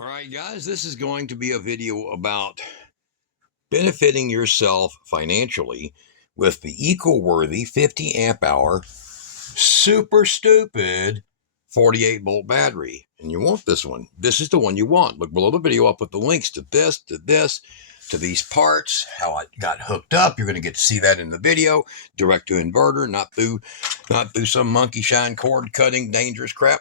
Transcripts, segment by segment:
All right, guys, this is going to be a video about benefiting yourself financially with the eco-worthy 50 amp hour super stupid 48 volt battery. And you want this one. This is the one you want. Look below the video. I'll put the links to this, to these parts, how I got hooked up. You're going to get to see that in the video. Direct to inverter, not through some monkey shine cord cutting dangerous crap.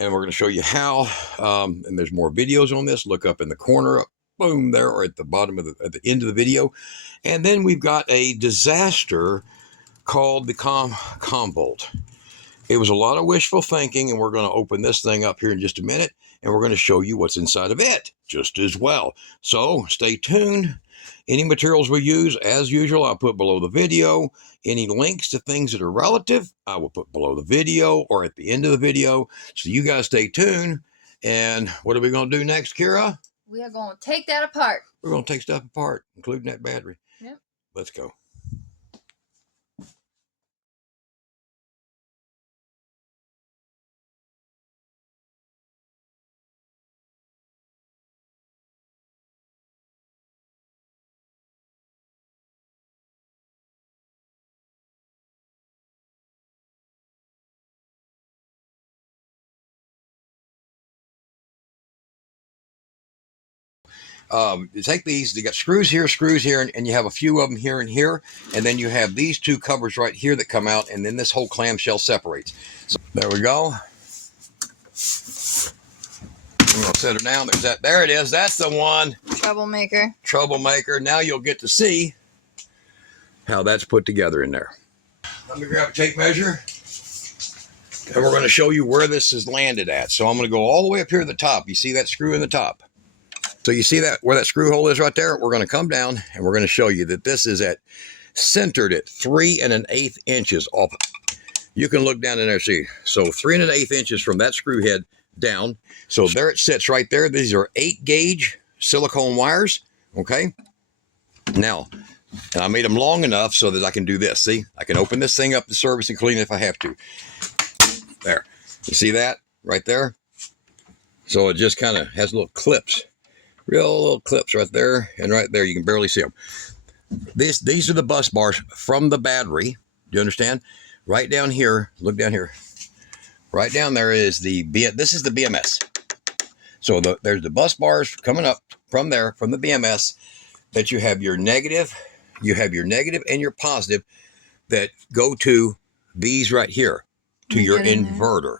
And we're going to show you how, and there's more videos on this. Look up in the corner, boom, there, or at the bottom of at the end of the video. And then we've got a disaster called the Convolt. It was a lot of wishful thinking, and we're going to open this thing up here in just a minute, and we're going to show you what's inside of it just as well. So stay tuned. Any materials we use, as usual, I'll put below the video. Any links to things that are relative, I will put below the video or at the end of the video. So you guys stay tuned. And what are we going to do next, Kira? We are going to take that apart. We're going to take stuff apart, including that battery. Yep. Let's go. You take these, you got screws here, and you have a few of them here and here, and then you have these two covers right here that come out, and then this whole clamshell separates. So there we go. I'm going to set her down. There's that. There it is. That's the one. Troublemaker. Troublemaker. Now you'll get to see how that's put together in there. Let me grab a tape measure, and we're going to show you where this is landed at. So I'm going to go all the way up here at the top. You see that screw in the top? So you see that where that screw hole is right there? We're going to come down and we're going to show you that this is centered at 3 1/8 inches off. You can look down in there, see. So 3 1/8 inches from that screw head down. So there it sits right there. These are 8-gauge silicone wires. Okay. Now, and I made them long enough so that I can do this. See, I can open this thing up to service and clean it if I have to. There. You see that right there? So it just kind of has little clips. Real little clips right there and right there. You can barely see them. These are the bus bars from the battery. Do you understand? Right down here, look down here. Right down there is this is the BMS. So there's the bus bars coming up from there, from the BMS, that you have your negative, and your positive that go to these right here, to your inverter.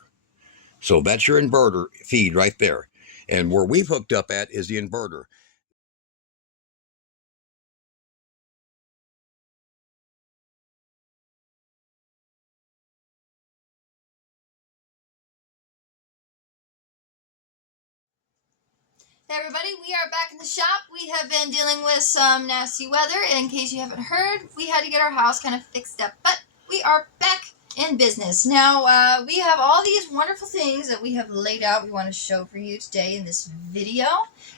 So that's your inverter feed right there. And where we've hooked up at is the inverter. Hey everybody, we are back in the shop. We have been dealing with some nasty weather. In case you haven't heard, we had to get our house kind of fixed up, but we are back in business. Now, we have all these wonderful things that we have laid out we want to show for you today in this video.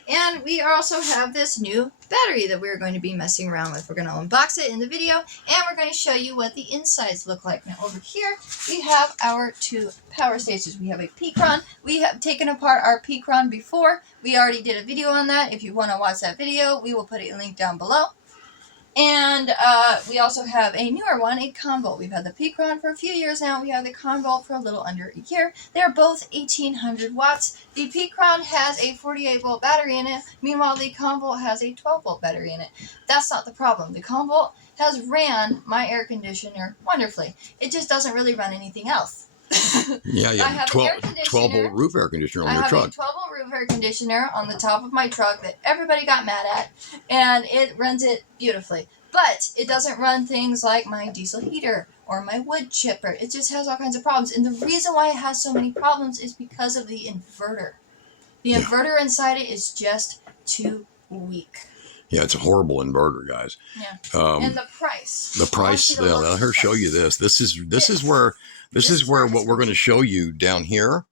And we also have this new battery that we're going to be messing around with. We're going to unbox it in the video, and we're going to show you what the insides look like. Now, over here, we have our two power stations. We have a Pecron. We have taken apart our Pecron before. We already did a video on that. If you want to watch that video, we will put a link down below. And we also have a newer one, a Convolt. We've had the Pecron for a few years now. We have the Convolt for a little under a year. They're both 1800 watts. The Pecron has a 48 volt battery in it. Meanwhile, the Convolt has a 12 volt battery in it. That's not the problem. The Convolt has ran my air conditioner wonderfully. It just doesn't really run anything else. Yeah, you have a 12 volt roof air conditioner on your truck. I have a 12 volt roof air conditioner on the top of my truck that everybody got mad at, and it runs it beautifully. But it doesn't run things like my diesel heater or my wood chipper. It just has all kinds of problems. And the reason why it has so many problems is because of the inverter. The inverter inside it is just too weak. Yeah, it's a horrible inverter, guys. Yeah. And the price. The price. Let her show you this. This is where what we're going to show you down here,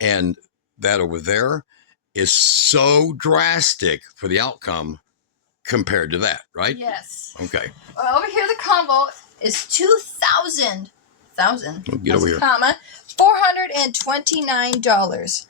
and that over there is so drastic for the outcome compared to that, right? Yes. Okay. Over here, the Convolt is $2,000. Get over here. $429.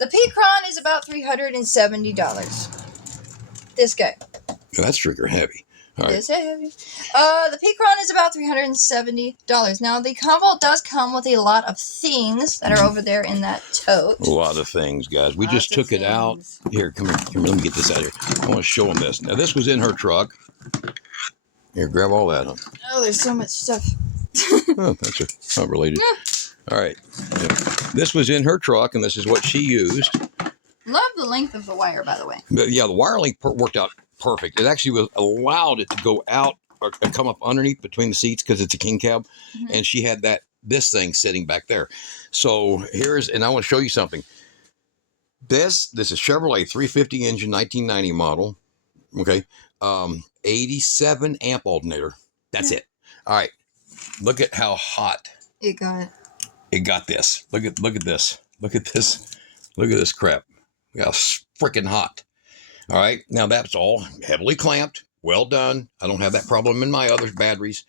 The Pecron is about $370. This guy. Yeah, that's trigger heavy. All right. Is it heavy? The Pecron is about $370. Now, the Convolt does come with a lot of things that are over there in that tote. A lot of things, guys. We Lots just of took it out. things. Here, come here. Let me get this out of here. I want to show them this. Now, this was in her truck. Here, grab all that, huh? Oh, there's so much stuff. Oh, that's not related. All right. Yep. This was in her truck, and this is what she used. Love the length of the wire, by the way. But yeah, the wire link worked out perfect. It actually allowed it to go out or come up underneath between the seats because it's a king cab, and she had this thing sitting back there. So and I want to show you something. This is Chevrolet 350 engine, 1990 model. Okay, 87 amp alternator. That's it. All right, look at how hot It got. It got this. Look at this. Look at this. Look at this crap. Look how freaking hot. All right. Now that's all heavily clamped. Well done. I don't have that problem in my other batteries.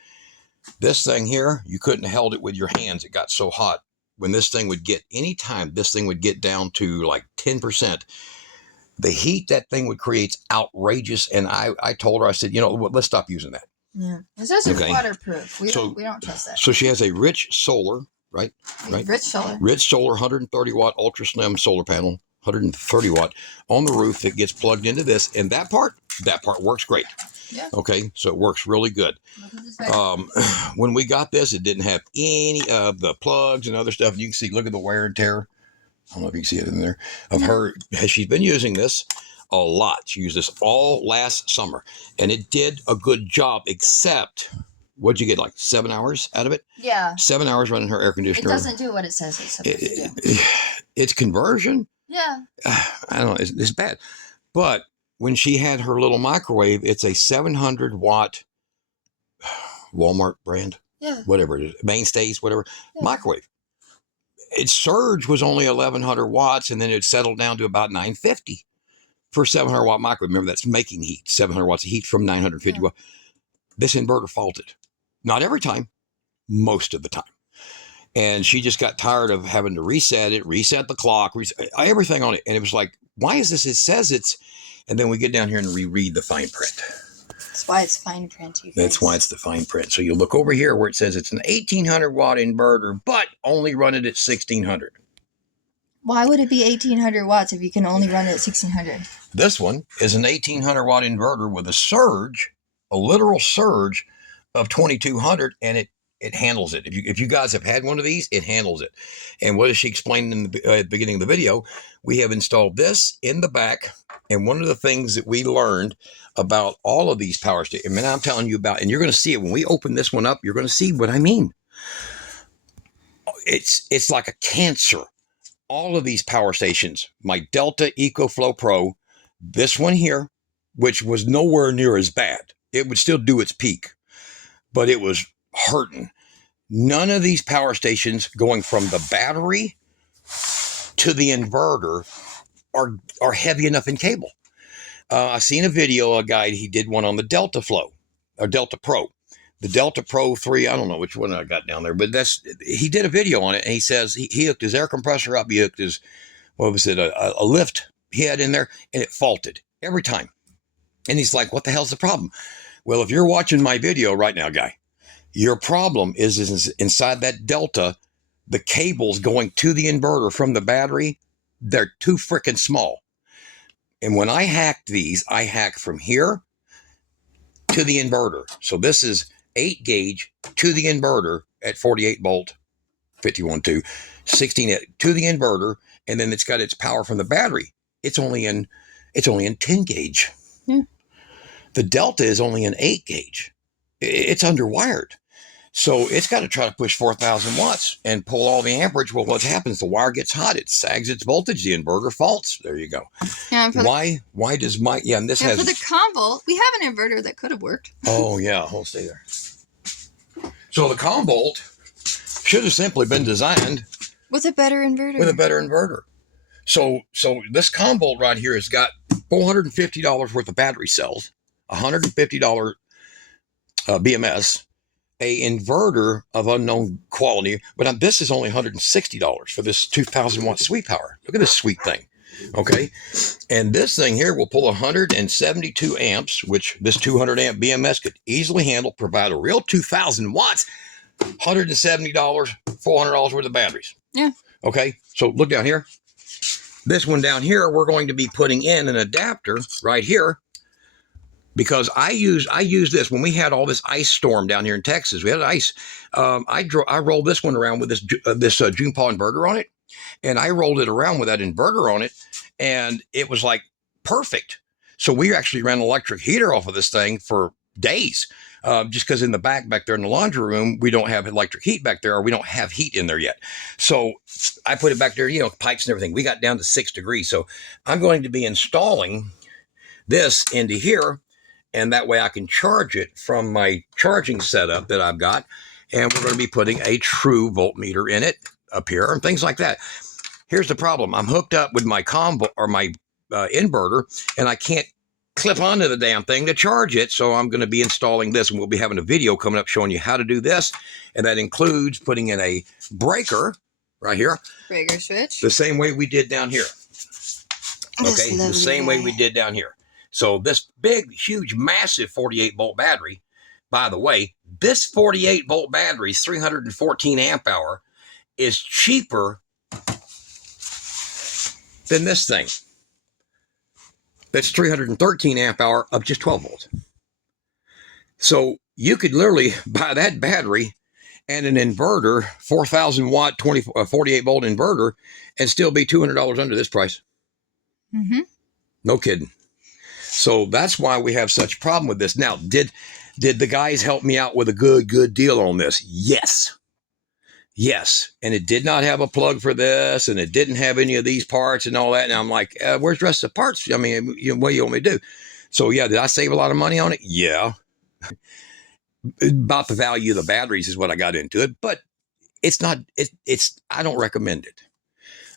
This thing here, you couldn't have held it with your hands. It got so hot. When this thing would get, anytime this thing would get down to like 10%, the heat that thing would create outrageous. And I told her, I said, you know what, let's stop using that. Yeah. It says it's waterproof. We don't trust that. So she has a rich solar, right? Rich solar. Rich solar, 130 watt ultra slim solar panel, 130 watt on the roof that gets plugged into this. And that part works great. Yeah. Okay. So it works really good. When we got this, it didn't have any of the plugs and other stuff. You can see, look at the wear and tear. I don't know if you can see it in there of her. She's been using this a lot. She used this all last summer and it did a good job, except what'd you get, like 7 hours out of it? Yeah. 7 hours running her air conditioner. It doesn't do what it says it's supposed to do. It's conversion. Yeah. I don't know. It's bad. But when she had her little microwave, it's a 700 watt Walmart brand. Yeah. Whatever it is. Mainstays, whatever. Yeah. Microwave. Its surge was only 1,100 watts, and then it settled down to about 950 for 700 watt microwave. Remember, that's making heat. 700 watts of heat from 950 watts. This inverter faulted. Not every time, most of the time. And she just got tired of having to reset the clock, everything on it. And it was like, why is this? It says it's, and then we get down here and reread the fine print. That's why it's fine print. That's why it's the fine print. So you look over here where it says it's an 1,800 watt inverter, but only run it at 1,600. Why would it be 1,800 watts if you can only run it at 1,600? This one is an 1,800 watt inverter with a surge, a literal surge of 2,200, and it handles it. If you guys have had one of these, it handles it. And what is she explained in the beginning of the video? We have installed this in the back, and one of the things that we learned about all of these power stations, and I'm telling you about, and you're going to see it when we open this one up, you're going to see what I mean. It's like a cancer. All of these power stations, my Delta EcoFlow Pro, this one here, which was nowhere near as bad. It would still do its peak, but it was hurting. None of these power stations going from the battery to the inverter are heavy enough in cable. I seen a video, a guy, he did one on the Delta Flow, or Delta Pro. The Delta Pro 3, I don't know which one I got down there, but he did a video on it, and he says he hooked his air compressor up, he hooked his, a lift he had in there, and it faulted every time. And he's like, what the hell's the problem? Well, if you're watching my video right now, guy, your problem is inside that Delta, the cables going to the inverter from the battery, they're too freaking small. And when I hacked these, I hacked from here to the inverter. So this is 8 gauge to the inverter at 48 volt, 51.2, 16 to the inverter, and then it's got its power from the battery. It's only in 10 gauge. Yeah. The Delta is only an 8 gauge. It's underwired. So it's got to try to push 4,000 watts and pull all the amperage. Well, what happens? The wire gets hot. It sags its voltage. The inverter faults. There you go. Yeah, why does my, and this has. For the Convolt, we have an inverter that could have worked. Oh, yeah. Hold, stay there. So the Convolt should have simply been designed with a better inverter. So this Convolt right here has got $450 worth of battery cells, $150 BMS, a inverter of unknown quality, but this is only $160 for this 2000 watt sweep power. Look at this sweet thing. Okay. And this thing here will pull 172 amps, which this 200 amp BMS could easily handle, provide a real 2000 watts, $170, $400 worth of batteries. Yeah. Okay. So look down here. This one down here, we're going to be putting in an adapter right here, because I use this when we had all this ice storm down here in Texas. We had ice. I rolled this one around with this June Paul inverter on it, and I rolled it around with that inverter on it, and it was like perfect. So we actually ran an electric heater off of this thing for days, just because in the back there in the laundry room, we don't have electric heat back there, or we don't have heat in there yet. So I put it back there, pipes and everything. We got down to 6 degrees. So I'm going to be installing this into here, and that way I can charge it from my charging setup that I've got. And we're going to be putting a true voltmeter in it up here and things like that. Here's the problem. I'm hooked up with my Convolt or my inverter, and I can't clip onto the damn thing to charge it. So I'm going to be installing this, and we'll be having a video coming up showing you how to do this. And that includes putting in a breaker right here. Breaker switch. The same way we did down here. Okay, the same way we did down here. So this big, huge, massive 48 volt battery, by the way, this 48 volt battery, 314 amp hour, is cheaper than this thing. That's 313 amp hour of just 12 volts. So you could literally buy that battery and an inverter, 4,000 watt, 48 volt inverter, and still be $200 under this price. Mm-hmm. No kidding. So that's why we have such a problem with this. Now, did the guys help me out with a good deal on this? Yes. Yes. And it did not have a plug for this, and it didn't have any of these parts and all that. And I'm like, where's the rest of the parts? I mean, what do you want me to do? So yeah, did I save a lot of money on it? Yeah. About the value of the batteries is what I got into it, but it's not, I don't recommend it.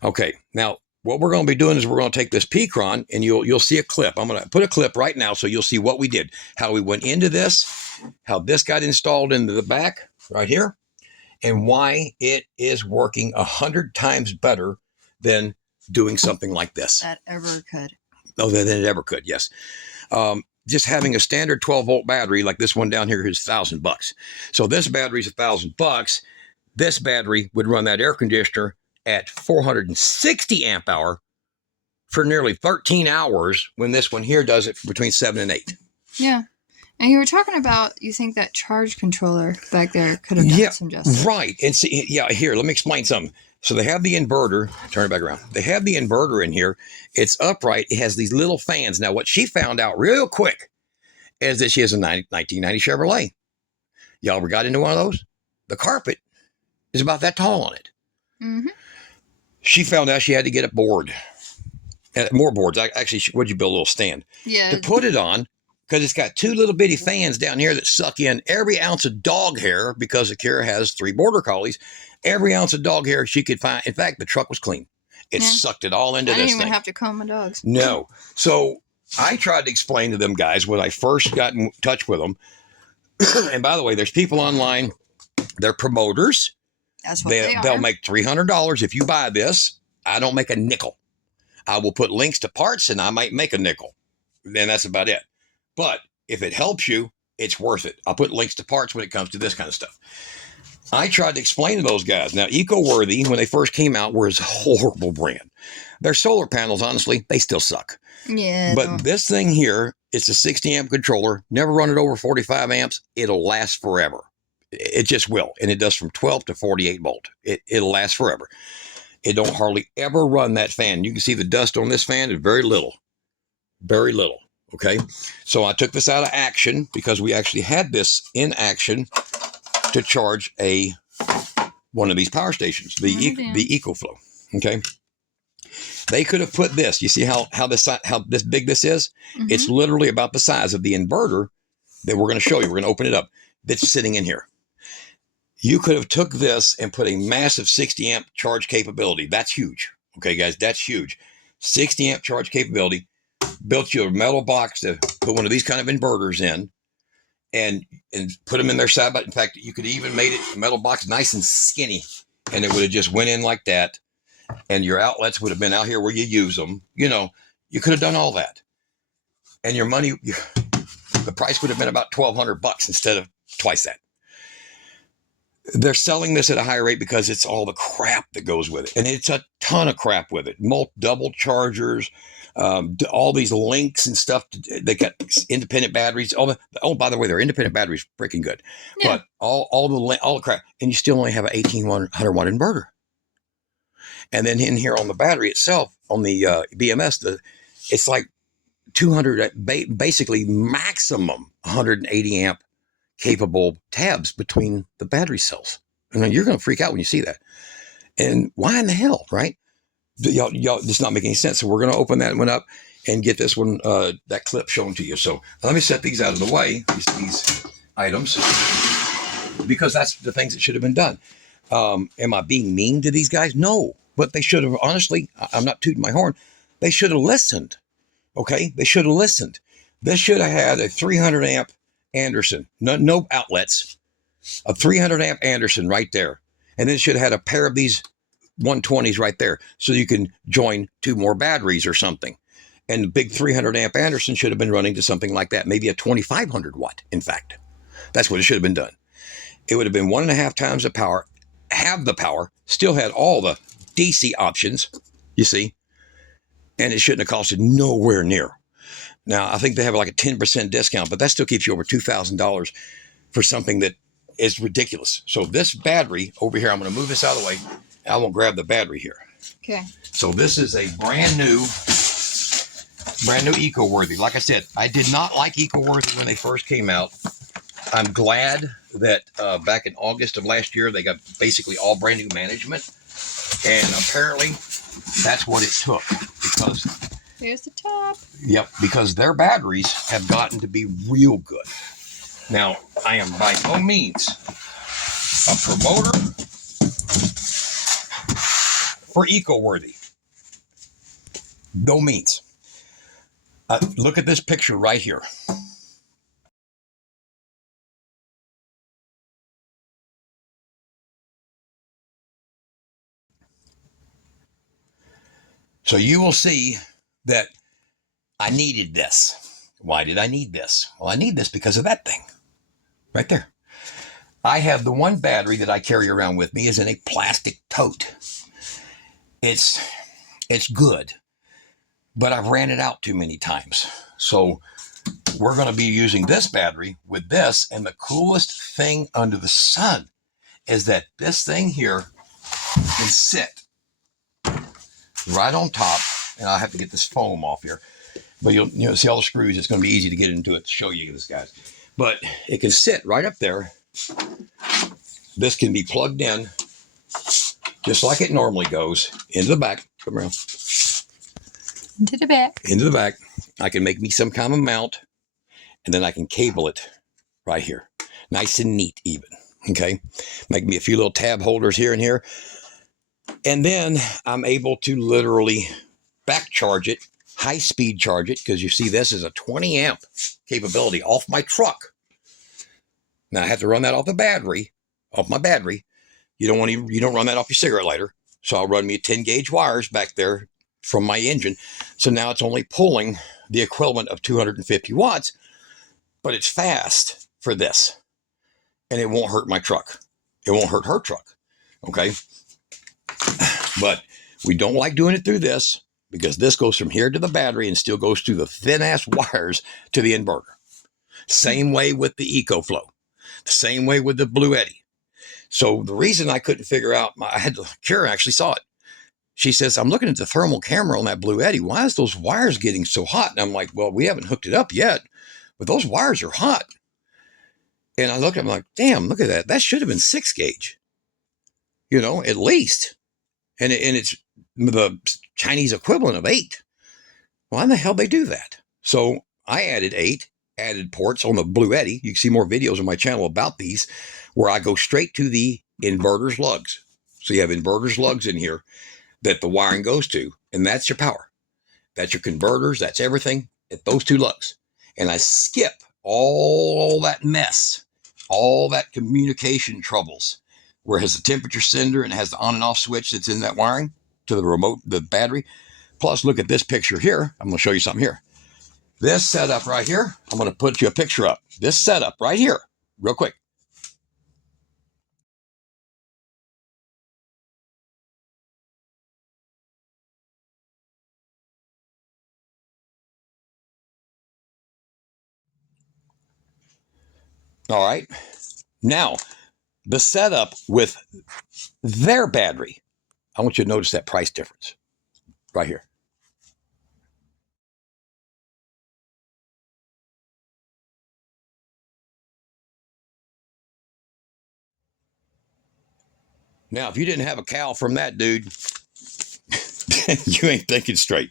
Okay. Now, what we're going to be doing is we're going to take this Pecron, and you'll see a clip. I'm going to put a clip right now so you'll see what we did, how we went into this, how this got installed into the back right here, and why it is working 100 times better than doing something like this. That ever could. Oh, than it ever could, yes. Just having a standard 12 volt battery like this one down here is $1,000. So this battery's $1,000. This battery would run that air conditioner at 460 amp hour for nearly 13 hours, when this one here does it between 7 and 8. Yeah. And you were talking about, you think that charge controller back there could have done some justice. Right. And see, yeah, here, let me explain something. So they have the inverter, turn it back around. They have the inverter in here. It's upright. It has these little fans. Now, what she found out real quick is that she has a 1990 Chevrolet. Y'all ever got into one of those? The carpet is about that tall on it. Mm-hmm. She found out she had to get a board. More boards. Actually, would you build a little stand? Yeah. To put it on, because it's got 2 little bitty fans down here that suck in every ounce of dog hair, because Akira has 3 border collies. Every ounce of dog hair she could find. In fact, the truck was clean. It sucked it all into this thing. I didn't even have to comb my dogs. No. So I tried to explain to them guys when I first got in touch with them. And by the way, there's people online. They're promoters. That's what they are. They'll make $300 if you buy this. I don't make a nickel. I will put links to parts, and I might make a nickel. Then that's about it. But if it helps you, it's worth it. I'll put links to parts when it comes to this kind of stuff. I tried to explain to those guys. Now, EcoWorthy, when they first came out, was a horrible brand. Their solar panels, honestly, they still suck. Yeah. But this thing here, it's a 60 amp controller. Never run it over 45 amps. It'll last forever. It just will. And it does from 12 to 48 volt. It'll last forever. It don't hardly ever run that fan. You can see the dust on this fan is very little. Very little. Okay. So I took this out of action because we actually had this in action to charge one of these power stations, the EcoFlow. Okay. They could have put this. You see how this big this is? Mm-hmm. It's literally about the size of the inverter that we're going to show you. We're going to open it up. That's sitting in here. You could have took this and put a massive 60 amp charge capability. That's huge. Okay, guys, that's huge. 60 amp charge capability. Built you a metal box to put one of these kind of inverters in, and put them in their side. But in fact, you could even made it a metal box nice and skinny, and it would have just went in like that. And your outlets would have been out here where you use them. You know, you could have done all that, and your money, the price would have been about $1,200 instead of twice that. They're selling this at a higher rate because it's all the crap that goes with it. And it's a ton of crap with it. Double chargers, all these links and stuff. They got independent batteries. Oh, by the way, their independent batteries freaking good. Yeah. But all the crap. And you still only have an 1800 watt inverter. And then in here on the battery itself, on the BMS, it's like 200, basically maximum 180 amp capable tabs between the battery cells. And you're going to freak out when you see that. And why in the hell, right? Y'all this not making any sense. So we're going to open that one up and get this one, that clip shown to you. So let me set these out of the way, these items, because that's the things that should have been done. Am I being mean to these guys? No, but they should have, honestly, I'm not tooting my horn. They should have listened. Okay. They should have listened. This should have had a 300 amp Anderson, no outlets, a 300 amp Anderson right there. And then it should have had a pair of these 120s right there. So you can join 2 more batteries or something. And the big 300 amp Anderson should have been running to something like that. Maybe a 2500 watt. In fact, that's what it should have been done. It would have been 1.5 times the power, have the power, still had all the DC options, you see, and it shouldn't have costed nowhere near. Now, I think they have like a 10% discount, but that still keeps you over $2,000 for something that is ridiculous. So this battery over here, I'm going to move this out of the way. I won't grab the battery here. Okay. So this is a brand new EcoWorthy. Like I said, I did not like EcoWorthy when they first came out. I'm glad that back in August of last year, they got basically all brand new management. And apparently that's what it took, because here's the top. Yep, because their batteries have gotten to be real good. Now, I am by no means a promoter for EcoWorthy. No means. Look at this picture right here. So you will see that I needed this. Why did I need this? Well, I need this because of that thing right there. I have the one battery that I carry around with me is in a plastic tote. It's good, but I've ran it out too many times. So we're going to be using this battery with this. And the coolest thing under the sun is that this thing here can sit right on top. And I'll have to get this foam off here. But you'll see all the screws. It's going to be easy to get into it to show you this, guys. But it can sit right up there. This can be plugged in just like it normally goes into the back. Come around. Into the back. Into the back. I can make me some kind of mount, and then I can cable it right here. Nice and neat even. Okay. Make me a few little tab holders here and here. And then I'm able to literally back charge it, high speed charge it, because you see this is a 20 amp capability off my truck. Now I have to run that off my battery. You don't run that off your cigarette lighter. So I'll run me 10 gauge wires back there from my engine. So now it's only pulling the equivalent of 250 watts, but it's fast for this. And it won't hurt my truck. It won't hurt her truck. Okay. But we don't like doing it through this, because this goes from here to the battery and still goes through the thin ass wires to the inverter. Same way with the EcoFlow. The same way with the Blue Eddy. So the reason I couldn't figure out, Kara actually saw it. She says, I'm looking at the thermal camera on that Blue Eddy. Why is those wires getting so hot? And I'm like, well, we haven't hooked it up yet, but those wires are hot. And I look, I'm like, damn, look at that. That should have been 6 gauge, at least. And it's the Chinese equivalent of 8. Why in the hell they do that? So I added 8 added ports on the Blue Eddy. You can see more videos on my channel about these, where I go straight to the inverter's lugs. So you have inverter's lugs in here that the wiring goes to, and that's your power. That's your converters. That's everything at those 2 lugs. And I skip all that mess, all that communication troubles, where it has the temperature sender and it has the on and off switch that's in that wiring to the remote, the battery. Plus, look at this picture here. I'm going to show you something here. This setup right here, I'm going to put you a picture up. This setup right here, real quick. All right. Now, the setup with their battery. I want you to notice that price difference right here. Now, if you didn't have a cow from that dude, you ain't thinking straight.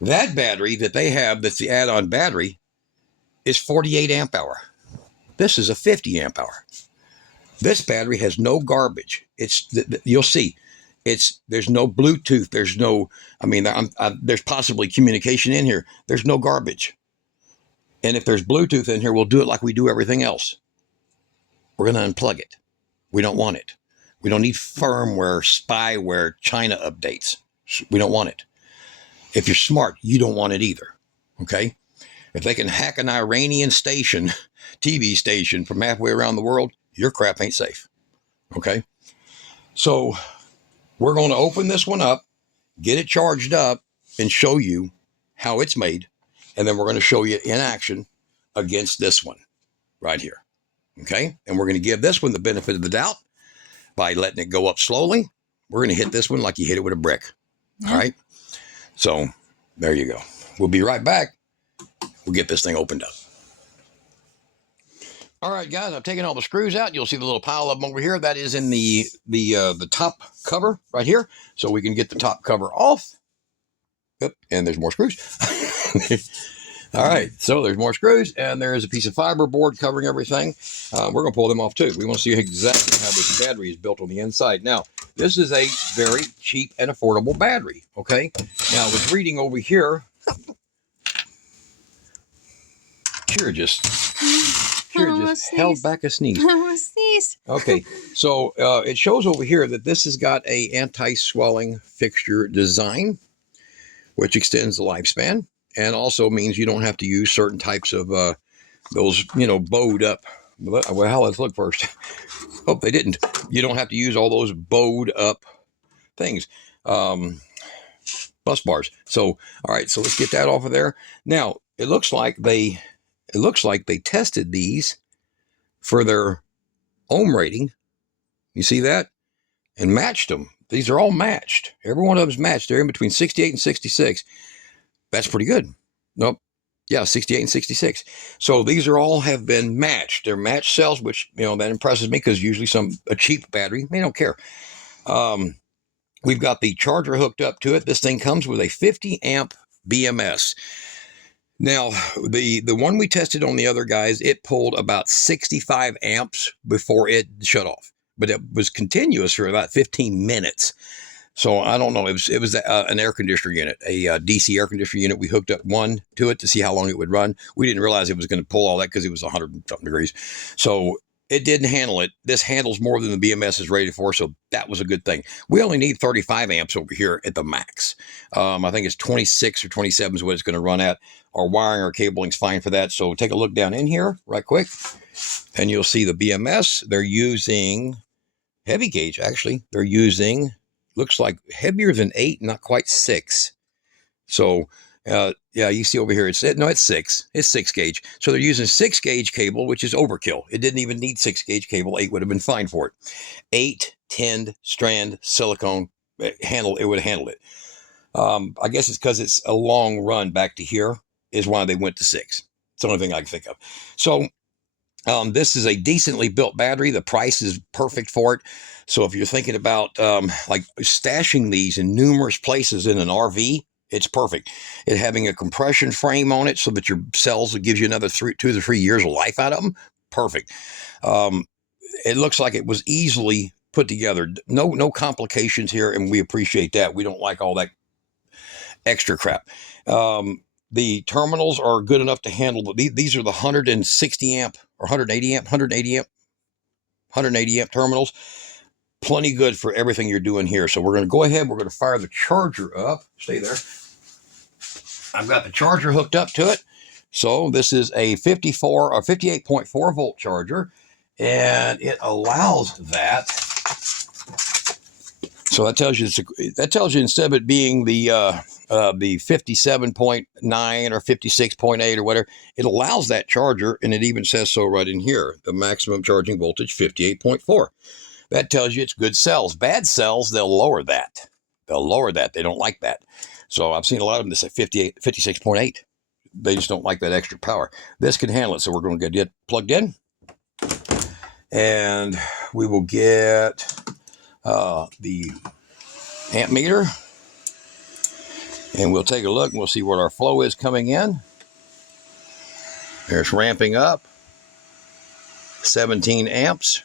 That battery that they have, that's the add-on battery, is 48 amp hour. This is a 50 amp hour. This battery has no garbage. You'll see. There's no Bluetooth. There's no, there's possibly communication in here. There's no garbage. And if there's Bluetooth in here, we'll do it like we do everything else. We're going to unplug it. We don't want it. We don't need firmware, spyware, China updates. We don't want it. If you're smart, you don't want it either. Okay? If they can hack an Iranian station, TV station from halfway around the world, your crap ain't safe. Okay? So we're going to open this one up, get it charged up, and show you how it's made. And then we're going to show you in action against this one right here. Okay? And we're going to give this one the benefit of the doubt by letting it go up slowly. We're going to hit this one like you hit it with a brick. All right? So there you go. We'll be right back. We'll get this thing opened up. All right, guys, I've taken all the screws out. You'll see the little pile of them over here. That is in the top cover right here. So we can get the top cover off. Yep, and there's more screws. All right, so there's more screws, and there is a piece of fiber board covering everything. We're going to pull them off, too. We want to see exactly how this battery is built on the inside. Now, this is a very cheap and affordable battery, okay? Now, I was reading over here. Sure just held back a sneeze. Okay, so it shows over here that this has got a anti-swelling fixture design, which extends the lifespan. And also means you don't have to use certain types of those, bowed up. Well, let's look first. Hope they didn't. You don't have to use all those bowed up things, bus bars. So, all right. So let's get that off of there. Now it looks like they tested these for their ohm rating. You see that? And matched them. These are all matched. Every one of them is matched. They're in between 68 and 66. That's pretty good. Nope. Yeah, 68 and 66. So these are all have been matched. They're matched cells, which, that impresses me because usually a cheap battery, they don't care. We've got the charger hooked up to it. This thing comes with a 50 amp BMS. Now, the one we tested on the other guys, it pulled about 65 amps before it shut off. But it was continuous for about 15 minutes. So I don't know. It was an air conditioner unit, a DC air conditioner unit. We hooked up one to it to see how long it would run. We didn't realize it was going to pull all that because it was 100 and something degrees. So it didn't handle it. This handles more than the BMS is rated for. So that was a good thing. We only need 35 amps over here at the max. I think it's 26 or 27 is what it's going to run at. Our wiring, our cabling is fine for that. So take a look down in here right quick. And you'll see the BMS. They're using heavy gauge, actually. They're using... looks like heavier than 8, not quite 6. So, yeah, you see over here, it's 6. It's 6 gauge. So they're using 6 gauge cable, which is overkill. It didn't even need 6 gauge cable. 8 would have been fine for it. 8 tinned strand silicone, it would handle it. I guess it's because it's a long run back to here is why they went to 6. It's the only thing I can think of. So, this is a decently built battery. The price is perfect for it. So if you're thinking about like stashing these in numerous places in an RV, it's perfect. It having a compression frame on it so that your cells gives you another 2 to 3 years of life out of them. Perfect. It looks like it was easily put together. No complications here, and we appreciate that. We don't like all that extra crap. the terminals are good enough to handle these are the 160 amp or 180 amp terminals. Plenty good for everything you're doing here. So we're going to go ahead. We're going to fire the charger up. Stay there. I've got the charger hooked up to it. So this is a 54 or 58.4 volt charger, and it allows that. So that tells you instead of it being the 57.9 or 56.8 or whatever, it allows that charger, and it even says so right in here. The maximum charging voltage 58.4. That tells you it's good cells. Bad cells, they'll lower that. They don't like that. So I've seen a lot of them that say 56.8. They just don't like that extra power. This can handle it. So we're going to get plugged in, and we will get the amp meter, and we'll take a look and we'll see what our flow is coming in. There's ramping up. 17 amps.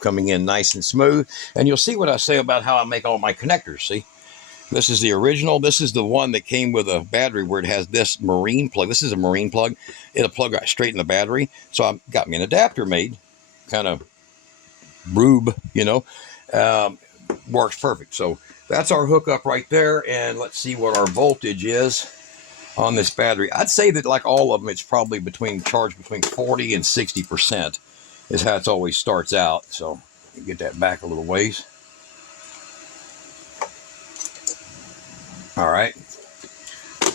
Coming in nice and smooth. And you'll see what I say about how I make all my connectors. See, this is the original. This is the one that came with a battery where it has this marine plug. This is a marine plug. It'll plug right straight in the battery. So I got me an adapter made, kind of rube, works perfect. So that's our hookup right there. And let's see what our voltage is on this battery. I'd say that like all of them, it's probably charged between 40 and 60%. Is how it always starts out. So get that back a little ways. All right.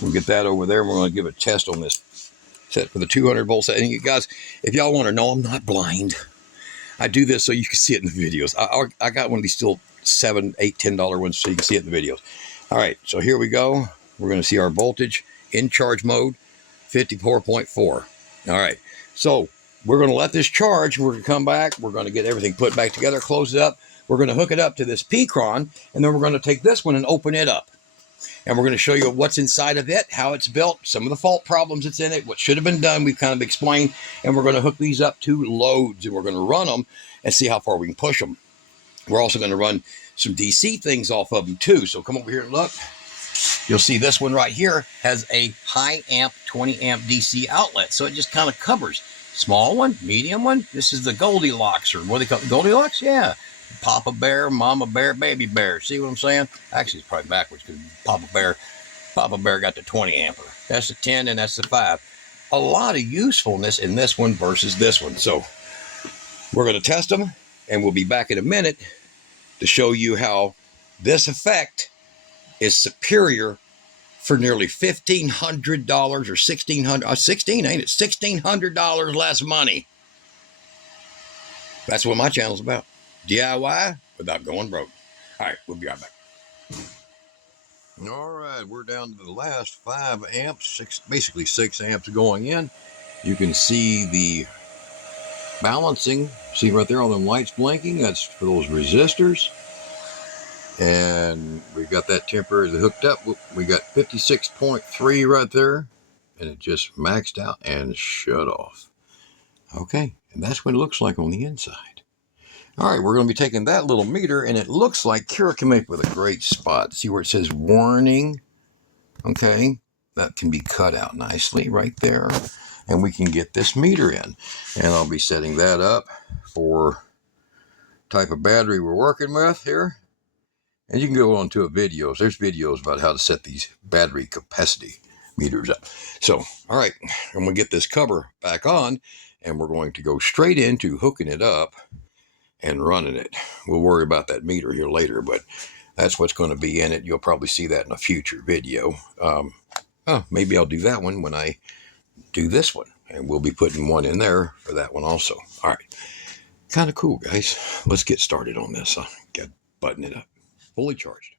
We'll get that over there. We're going to give a test on this set for the 200 volt set. And you guys, if y'all want to know, I'm not blind. I do this so you can see it in the videos. I got one of these still $7, $8, $10 ones so you can see it in the videos. All right. So here we go. We're going to see our voltage in charge mode, 54.4. All right. So we're going to let this charge. We're going to come back. We're going to get everything put back together, close it up. We're going to hook it up to this Pecron, and then we're going to take this one and open it up. And we're going to show you what's inside of it, how it's built, some of the fault problems that's in it, what should have been done, we've kind of explained. And we're going to hook these up to loads, and we're going to run them and see how far we can push them. We're also going to run some DC things off of them too. So come over here and look. You'll see this one right here has a high amp, 20 amp DC outlet. So it just kind of covers. Small one, medium one. This is the Goldilocks, or what do they call it? Goldilocks? Yeah. Papa bear, mama bear, baby bear. See what I'm saying? Actually, it's probably backwards because Papa bear got the 20 amper. That's the 10 and that's the 5. A lot of usefulness in this one versus this one. So we're going to test them, and we'll be back in a minute to show you how this effect is superior for nearly $1,500 or $1,600, ain't it? $1,600 less money. That's what my channel's about. DIY without going broke. All right, we'll be right back. All right, we're down to the last 5 amps, basically 6 amps going in. You can see the balancing. See right there, all them lights blinking. That's for those resistors. And we got that temporarily hooked up. We got 56.3 right there, and it just maxed out and shut off. Okay, and that's what it looks like on the inside. All right, we're going to be taking that little meter, and it looks like Kira came up with a great spot. See where it says warning? Okay, that can be cut out nicely right there, and we can get this meter in. And I'll be setting that up for type of battery we're working with here. And you can go on to videos. There's videos about how to set these battery capacity meters up. So, all right, I'm going to get this cover back on, and we're going to go straight into hooking it up and running it. We'll worry about that meter here later, but that's what's going to be in it. You'll probably see that in a future video. Maybe I'll do that one when I do this one, and we'll be putting one in there for that one also. All right, kind of cool, guys. Let's get started on this. I'll get button it up. Fully charged.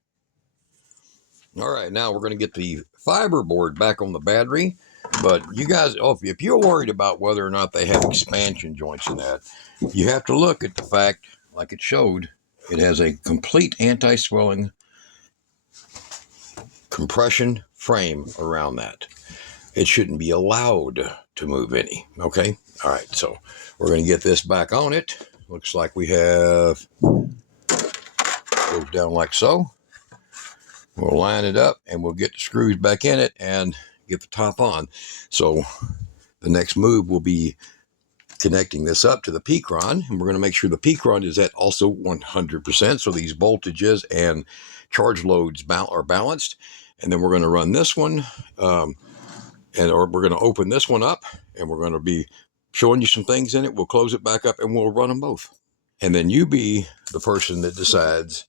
All right, now we're going to get the fiber board back on the battery. But you guys, if you're worried about whether or not they have expansion joints in that, you have to look at the fact, like it showed, it has a complete anti-swelling compression frame around that. It shouldn't be allowed to move any. Okay? All right, so we're going to get this back on it. Looks like we have... goes down like so. We'll line it up, and we'll get the screws back in it and get the top on. So the next move will be connecting this up to the Pecron, and we're going to make sure the Pecron is at also 100%, so these voltages and charge loads are balanced. And then we're going to run this one, or we're going to open this one up, and we're going to be showing you some things in it. We'll close it back up, and we'll run them both. And then you be the person that decides,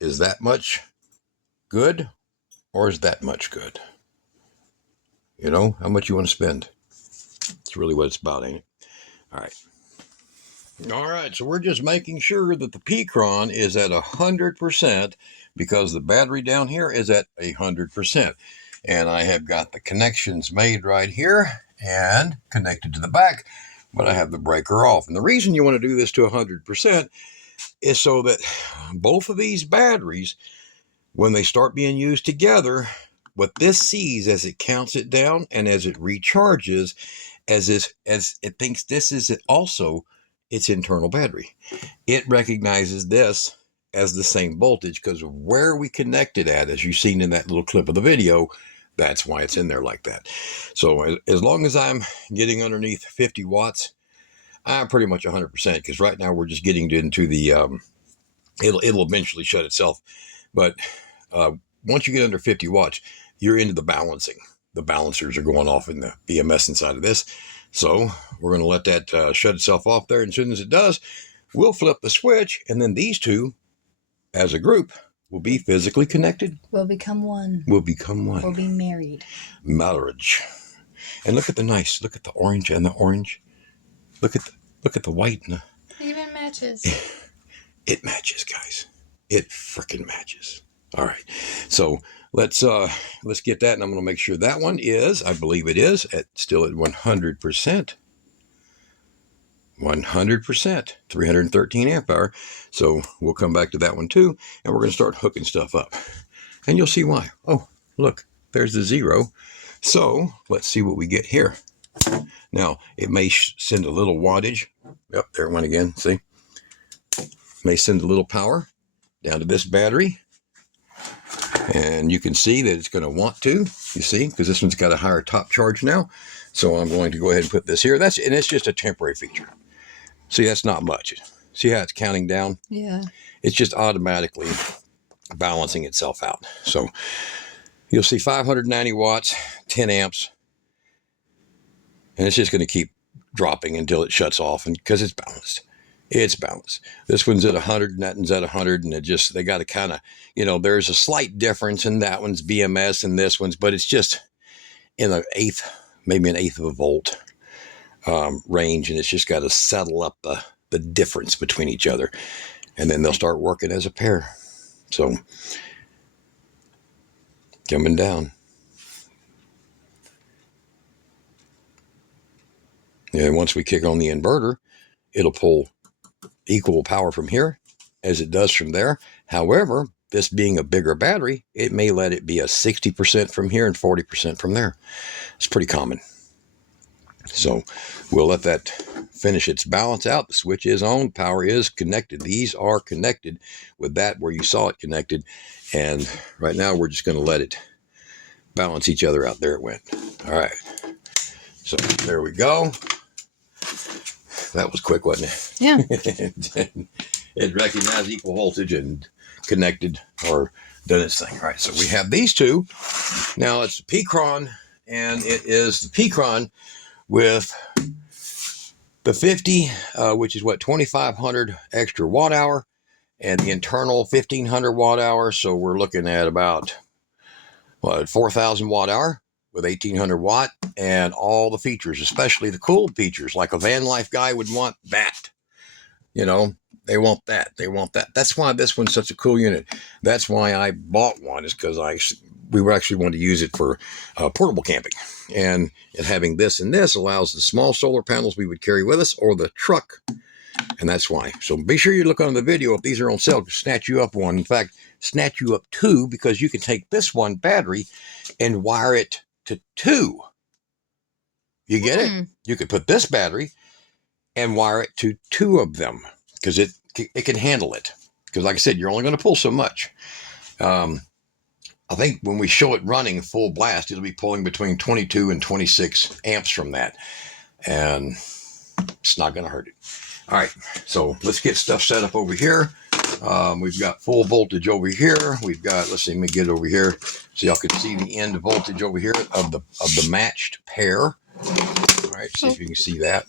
is that much good, or is that much good? You know, how much you want to spend. It's really what it's about, ain't it? All right. All right, so we're just making sure that the Pecron is at 100% because the battery down here is at 100%. And I have got the connections made right here and connected to the back, but I have the breaker off. And the reason you want to do this to 100% is so that both of these batteries, when they start being used together, what this sees as it counts it down and as it recharges, as it thinks this is also its internal battery. It recognizes this as the same voltage because of where we connected at, as you've seen in that little clip of the video. That's why it's in there like that. So as long as I'm getting underneath 50 watts, I'm pretty much 100%, because right now we're just getting into the, it'll eventually shut itself. But once you get under 50 watts, you're into the balancing. The balancers are going off in the BMS inside of this. So we're going to let that shut itself off there. And as soon as it does, we'll flip the switch. And then these two, as a group, will be physically connected. We'll become one. We'll become one. We'll be married. Marriage. And look at the orange and the orange. Look at the white. And It even matches. It matches, guys. It frickin' matches. All right. So let's get that, and I'm going to make sure that one is, I believe it is, still at 100%. 100%, 313 amp hour. So we'll come back to that one too, and we're going to start hooking stuff up. And you'll see why. Oh, look, there's the 0. So let's see what we get here. Now, it may send a little wattage. Yep, there it went again, see? May send a little power down to this battery. And you can see that it's going to want to, you see, because this one's got a higher top charge now. So I'm going to go ahead and put this here. And it's just a temporary feature. See, that's not much. See how it's counting down? Yeah. It's just automatically balancing itself out. So you'll see 590 watts, 10 amps. And it's just going to keep dropping until it shuts off, and because it's balanced. It's balanced. This one's at 100 and that one's at 100, and they got to kind of, there's a slight difference in that one's BMS and this one's, but it's just in maybe an eighth of a volt range, and it's just got to settle up the difference between each other, and then they'll start working as a pair. So coming down. And once we kick on the inverter, it'll pull equal power from here as it does from there. However, this being a bigger battery, it may let it be a 60% from here and 40% from there. It's pretty common. So we'll let that finish its balance out. The switch is on, power is connected. These are connected with that where you saw it connected. And right now we're just going to let it balance each other out. There it went. All right. So there we go. That was quick, wasn't it? Yeah. It recognized equal voltage and connected or done its thing. All right, so we have these two. Now it's the Pecron, and it is the Pecron with the 50, which is what, 2,500 extra watt hour, and the internal 1,500 watt hour. So we're looking at about, 4,000 watt hour with 1,800 watt, and all the features, especially the cool features, like a van life guy would want that. They want that. They want that. That's why this one's such a cool unit. That's why I bought one, is because we were actually wanting to use it for portable camping. And having this and this allows the small solar panels we would carry with us, or the truck. And that's why. So be sure you look on the video if these are on sale, to snatch you up one. In fact, snatch you up two, because you can take this one battery and wire it to two. You get it? You could put this battery and wire it to two of them, because it can handle it. Because like I said, you're only going to pull so much. I think when we show it running full blast, it'll be pulling between 22 and 26 amps from that. And it's not going to hurt it. All right, so let's get stuff set up over here. We've got full voltage over here. We've got, let's see, let me get over here so y'all can see the end voltage over here of the matched pair. All right, see if you can see that.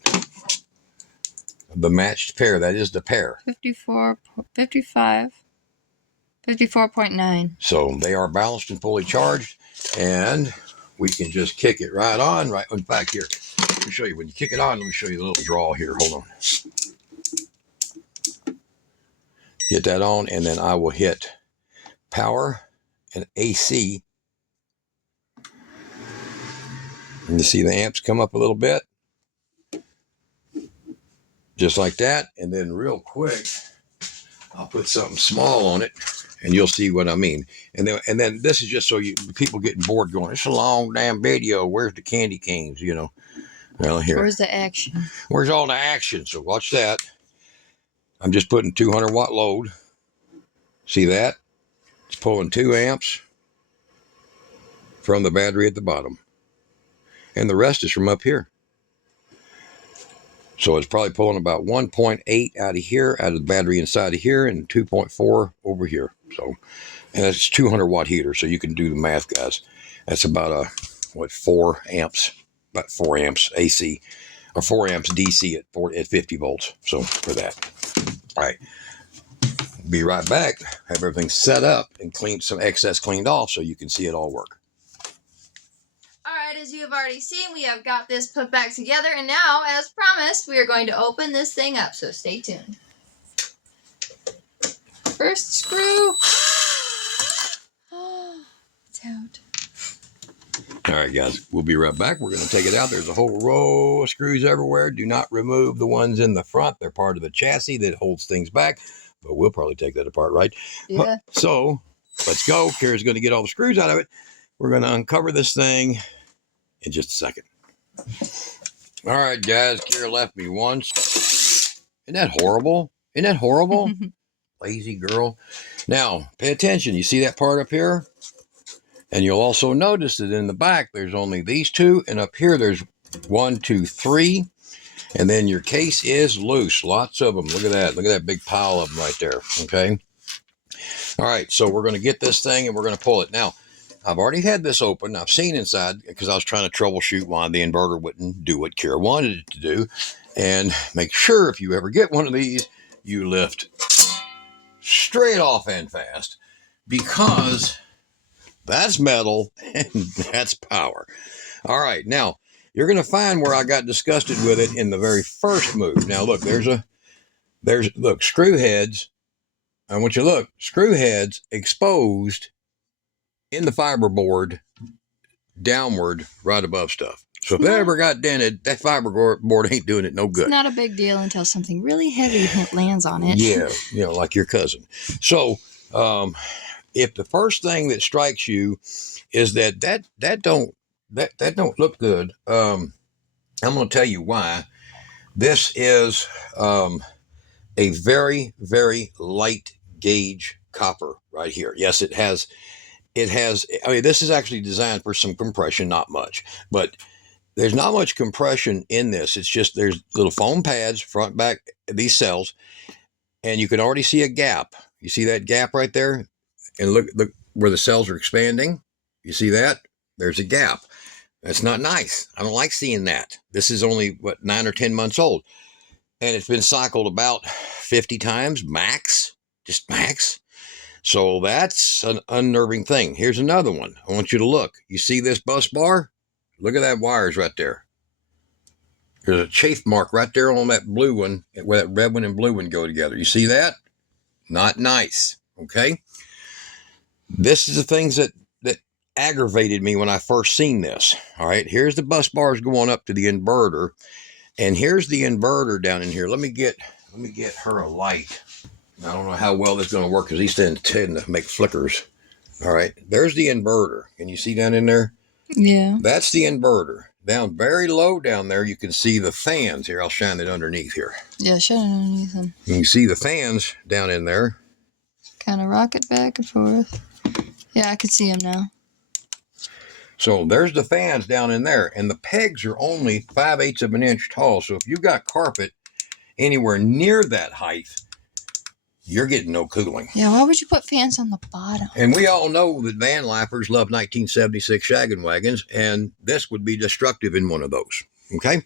The matched pair, that is the pair. 54.9. So they are balanced and fully charged, and we can just kick it right on, right in fact here. Let me show you, when you kick it on, let me show you the little draw here. Hold on. Get that on, and then I will hit power and AC. And you see the amps come up a little bit. Just like that. And then real quick, I'll put something small on it, and you'll see what I mean. And then this is just so people getting bored going, it's a long damn video. Where's the candy canes, you know? Well, here. Where's the action? Where's all the action? So watch that. I'm just putting 200 watt load. See that? It's pulling 2 amps from the battery at the bottom. And the rest is from up here. So it's probably pulling about 1.8 out of here, out of the battery inside of here, and 2.4 over here. So, and it's 200 watt heater, so you can do the math, guys. That's about 4 amps, about 4 amps AC, or 4 amps DC at 50 volts. So for that. All right. Be right back. Have everything set up and some excess cleaned off so you can see it all work. Alright, as you have already seen, we have got this put back together, and now, as promised, we are going to open this thing up, so stay tuned. First screw. Oh, it's out. Alright guys, we'll be right back. We're going to take it out. There's a whole row of screws everywhere. Do not remove the ones in the front. They're part of the chassis that holds things back, but we'll probably take that apart, right? Yeah. So, let's go. Kara's going to get all the screws out of it. We're going to uncover this thing in just a second. All right, guys. Kara left me once. Isn't that horrible? Isn't that horrible? Lazy girl. Now, pay attention. You see that part up here? And you'll also notice that in the back, there's only these two. And up here, there's 1, 2, 3. And then your case is loose. Lots of them. Look at that. Look at that big pile of them right there. Okay. All right. So we're going to get this thing and we're going to pull it. Now, I've already had this open. I've seen inside because I was trying to troubleshoot why the inverter wouldn't do what Kara wanted it to do. And make sure if you ever get one of these, you lift straight off and fast, because that's metal and that's power. All right. Now, you're going to find where I got disgusted with it in the very first move. Now, look, look, screw heads. I want you to look, screw heads exposed in the fiberboard downward right above stuff. So if that ever got dented, that fiberboard ain't doing it no good. It's not a big deal until something really heavy lands on it. Yeah, you know, like your cousin. So if the first thing that strikes you is that don't look good, I'm going to tell you why. This is a very, very light gauge copper right here. Yes, it has, I mean, this is actually designed for some compression, not much, but there's not much compression in this. It's just, there's little foam pads, front, back, these cells, and you can already see a gap. You see that gap right there? And look where the cells are expanding. You see that? There's a gap. That's not nice. I don't like seeing that. This is only, 9 or 10 months old. And it's been cycled about 50 times, max, just max. So that's an unnerving thing. Here's another one. I want you to look. You see this bus bar? Look at that wires right there. There's a chafe mark right there on that blue one, where that red one and blue one go together. You see that? Not nice. Okay. This is the things that aggravated me when I first seen this. All right. Here's the bus bars going up to the inverter. And here's the inverter down in here. Let me get her a light. I don't know how well this is going to work because these things tend to make flickers. All right. There's the inverter. Can you see down in there? Yeah. That's the inverter. Down very low down there, you can see the fans. Here, I'll shine it underneath here. Yeah, shine it underneath them. You can see the fans down in there. Kind of rock it back and forth. Yeah, I can see them now. So there's the fans down in there, and the pegs are only 5/8 of an inch tall. So if you've got carpet anywhere near that height, you're getting no cooling. Yeah, why would you put fans on the bottom? And we all know that van lifers love 1976 shaggin' wagons, and this would be destructive in one of those. Okay?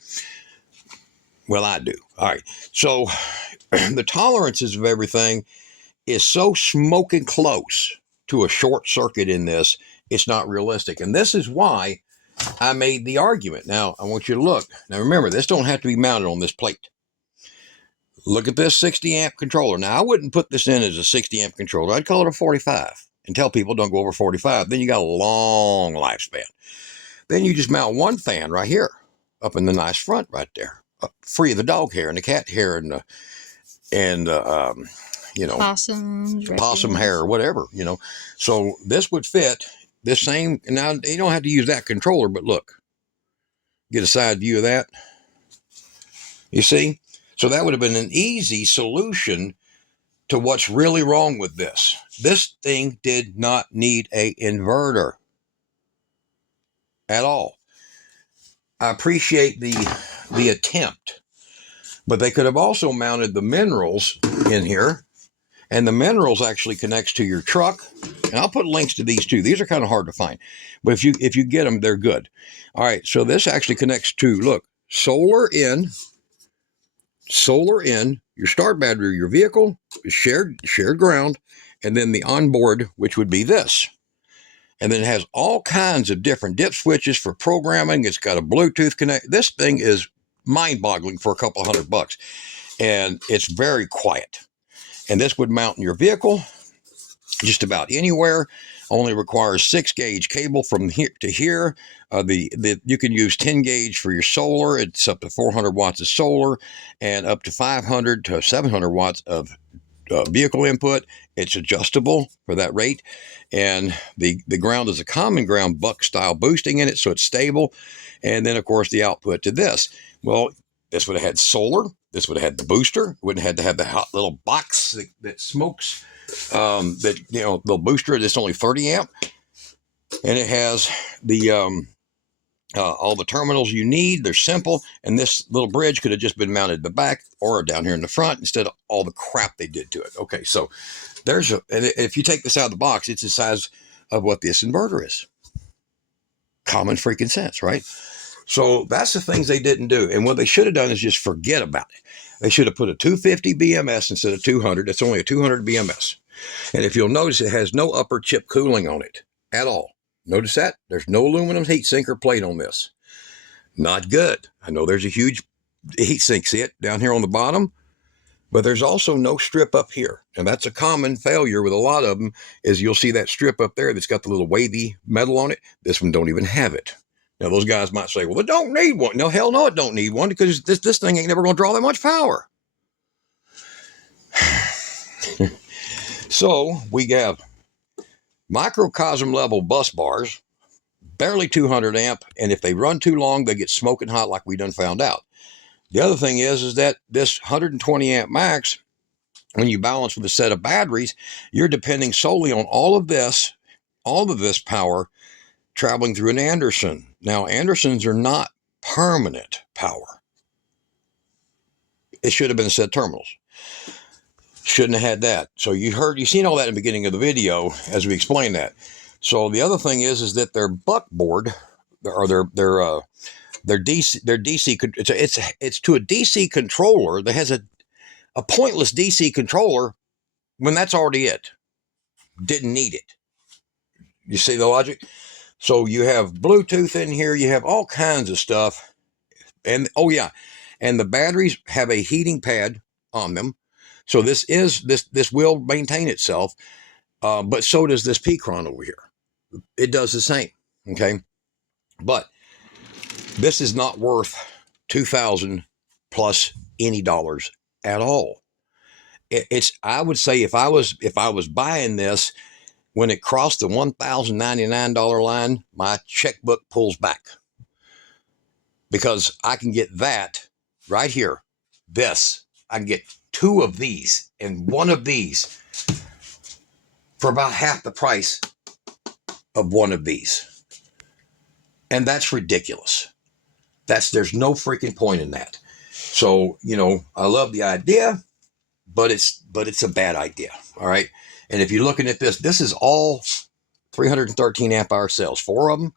Well, I do. All right. So the tolerances of everything is so smoking close to a short circuit in this, it's not realistic. And this is why I made the argument. Now, I want you to look. Now, remember, this don't have to be mounted on this plate. Look at this 60 amp controller. Now, I wouldn't put this in as a 60 amp controller. I'd call it a 45 and tell people don't go over 45. Then you got a long lifespan. Then you just mount one fan right here up in the nice front right there, free of the dog hair and the cat hair and you know, possum hair or whatever, you know. So this would fit this same. Now, you don't have to use that controller, but look, get a side view of that. You see? So that would have been an easy solution to what's really wrong with this. This thing did not need an inverter at all. I appreciate the attempt, but they could have also mounted the minerals in here, and the minerals actually connects to your truck. And I'll put links to these too. These are kind of hard to find, but if you get them, they're good. All right, so this actually connects to, look, solar in, your start battery, your vehicle, shared ground, and then the onboard, which would be this. And then it has all kinds of different dip switches for programming. It's got a Bluetooth connect. This thing is mind-boggling for a couple $100, and it's very quiet. And this would mount in your vehicle just about anywhere. Only requires 6-gauge cable from here to here. You can use 10-gauge for your solar. It's up to 400 watts of solar and up to 500 to 700 watts of vehicle input. It's adjustable for that rate. And the ground is a common ground buck style boosting in it, so it's stable. And then, of course, the output to this. Well, this would have had solar. This would have had the booster. Wouldn't have had to have the hot little box that smokes. The booster. It's only 30 amp, and it has the all the terminals you need. They're simple, and this little bridge could have just been mounted in the back or down here in the front instead of all the crap they did to it. Okay, so and if you take this out of the box, it's the size of what this inverter is. Common freaking sense, right? So that's the things they didn't do. And what they should have done is just forget about it. They should have put a 250 BMS instead of 200. It's only a 200 BMS. And if you'll notice, it has no upper chip cooling on it at all. Notice that? There's no aluminum heat sink or plate on this. Not good. I know there's a huge heat sink, see it down here on the bottom? But there's also no strip up here. And that's a common failure with a lot of them, is you'll see that strip up there that's got the little wavy metal on it. This one don't even have it. Now, those guys might say, well, it don't need one. No, hell no, it don't need one, because this thing ain't never going to draw that much power. So we have microcosm level bus bars, barely 200 amp, and if they run too long, they get smoking hot like we done found out. The other thing is that this 120 amp max, when you balance with a set of batteries, you're depending solely on all of this power traveling through an Anderson. Now, Andersons are not permanent power. It should have been set terminals. Shouldn't have had that. So you seen all that in the beginning of the video as we explained that. So the other thing is that their buckboard, or their DC, it's to a DC controller that has a pointless DC controller when that's already it. Didn't need it. You see the logic? So you have Bluetooth in here, you have all kinds of stuff. And oh yeah, and the batteries have a heating pad on them. So this will maintain itself, but so does this Pecron over here. It does the same, okay? But this is not worth $2,000 plus any dollars at all. I would say if I was buying this, when it crossed the $1,099 line, my checkbook pulls back, because I can get that right here. I can get 2 of these and 1 of these for about half the price of one of these. And that's ridiculous. There's no freaking point in that. So, you know, I love the idea, but it's a bad idea. All right. And if you're looking at this is all 313 amp hour cells, 4 of them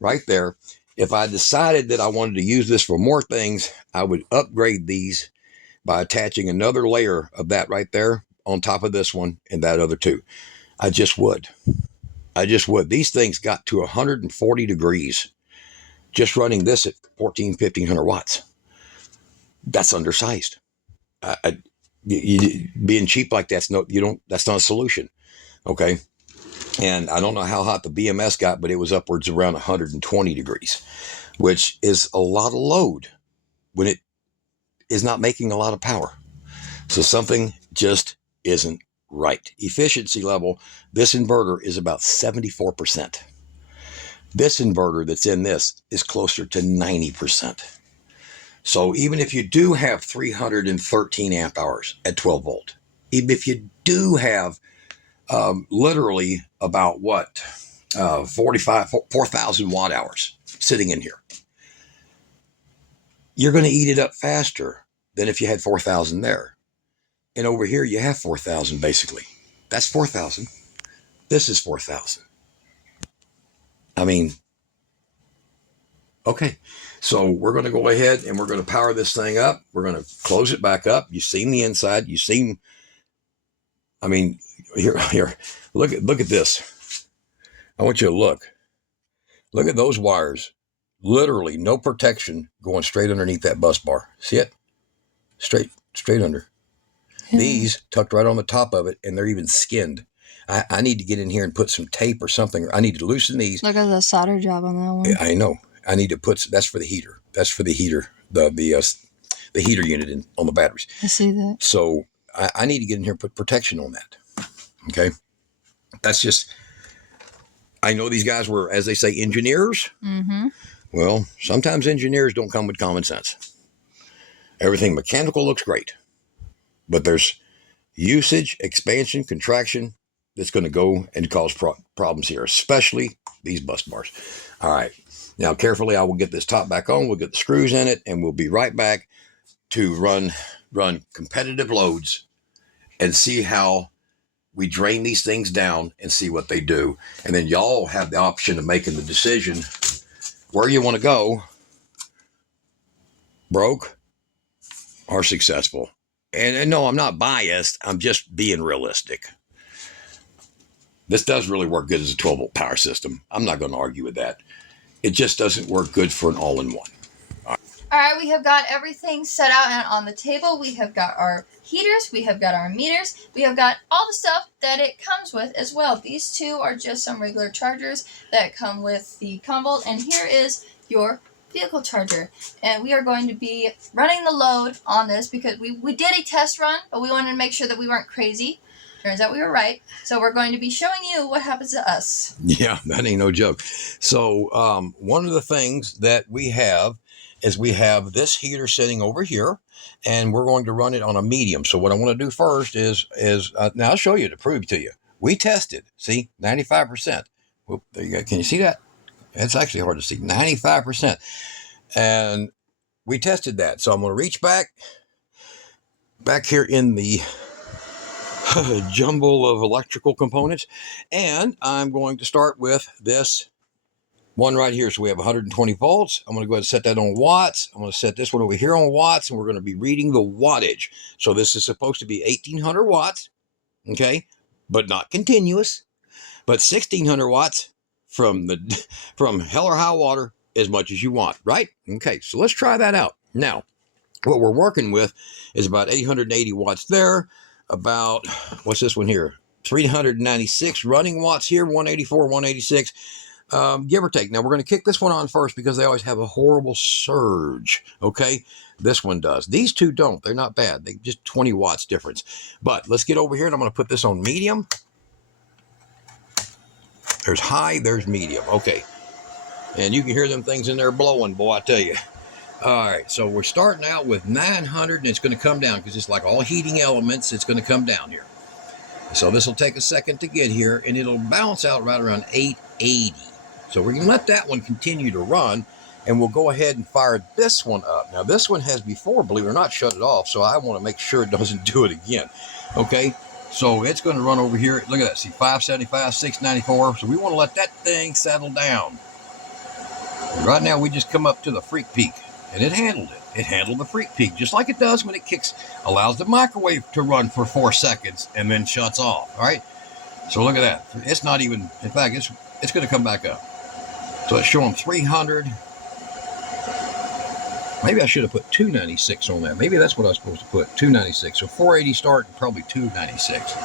right there. If I decided that I wanted to use this for more things, I would upgrade these by attaching another layer of that right there on top of this one and that other two. I just would. These things got to 140 degrees just running this at 1500 watts. That's undersized. Being cheap like that's not a solution. Okay. And I don't know how hot the BMS got, but it was upwards around 120 degrees, which is a lot of load when it is not making a lot of power. So something just isn't right. Efficiency level, this inverter is about 74%. This inverter that's in this is closer to 90%. So even if you do have 313 amp hours at 12 volt, even if you do have literally about 4,000 watt hours sitting in here, you're going to eat it up faster than if you had 4,000 there. And over here, you have 4,000 basically. That's 4,000. This is 4,000. I mean, okay. So we're going to go ahead and we're going to power this thing up. We're going to close it back up. You've seen the inside. You've seen, I mean, here, look at this. I want you to look at those wires. Literally no protection going straight underneath that bus bar. See it? Straight under. Yeah. These tucked right on the top of it, and they're even skinned. I need to get in here and put some tape or something. I need to loosen these. Look at the solder job on that one. Yeah, I know. I need to put, that's for the heater. That's for the heater, the heater unit on the batteries. I see that. So I need to get in here and put protection on that. Okay. That's just, I know these guys were, as they say, engineers. Mm-hmm. Well, sometimes engineers don't come with common sense. Everything mechanical looks great, but there's usage, expansion, contraction that's going to go and cause problems here, especially these bus bars. All right. Now, carefully, I will get this top back on. We'll get the screws in it, and we'll be right back to run competitive loads and see how we drain these things down and see what they do. And then y'all have the option of making the decision where you want to go, broke or successful. And no, I'm not biased. I'm just being realistic. This does really work good as a 12 volt power system. I'm not going to argue with that. It just doesn't work good for an all-in-one. All right, we have got everything set out and on the table. We have got our heaters, we have got our meters, we have got all the stuff that it comes with as well. These two are just some regular chargers that come with the Convolt, and here is your vehicle charger. And we are going to be running the load on this because we did a test run, but we wanted to make sure that we weren't crazy. Turns out we were right. So we're going to be showing you what happens to us. Yeah, that ain't no joke. So one of the things that we have is we have this heater sitting over here, and we're going to run it on a medium. So what I want to do first is now I'll show you to prove to you. We tested, see, 95%. Whoop, there you go. Can you see that? It's actually hard to see, 95%. And we tested that. So I'm going to reach back here in the jumble of electrical components, and I'm going to start with this one right here. So we have 120 volts. I'm going to go ahead and set that on watts. I'm going to set this one over here on watts, and we're going to be reading the wattage. So this is supposed to be 1800 watts, okay, but not continuous, but 1600 watts from hell or high water, as much as you want, right? Okay, so let's try that out. Now, what we're working with is about 880 watts there. About, what's this one here? 396 running watts here, 184, 186, give or take. Now, we're going to kick this one on first because they always have a horrible surge, okay? This one does. These two don't. They're not bad. They just 20 watts difference. But let's get over here, and I'm going to put this on medium. There's high, there's medium. Okay. And you can hear them things in there blowing, boy, I tell you. All right, so we're starting out with 900, and it's going to come down because it's like all heating elements. It's going to come down here. So this will take a second to get here, and it'll balance out right around 880. 880. So we're going to let that one continue to run, and we'll go ahead and fire this one up. Now, this one has before, believe it or not, shut it off, so I want to make sure it doesn't do it again. Okay, so it's going to run over here. Look at that. See, 575, 694. So we want to let that thing settle down. Right now, we just come up to the freak peak, and it handled it. It handled the freak peak, just like it does when it kicks, allows the microwave to run for 4 seconds, and then shuts off. All right? So look at that. It's not even, in fact, it's going to come back up. So it's showing 300. Maybe I should have put 296 on that. Maybe that's what I was supposed to put, 296. So 480 start and probably 296.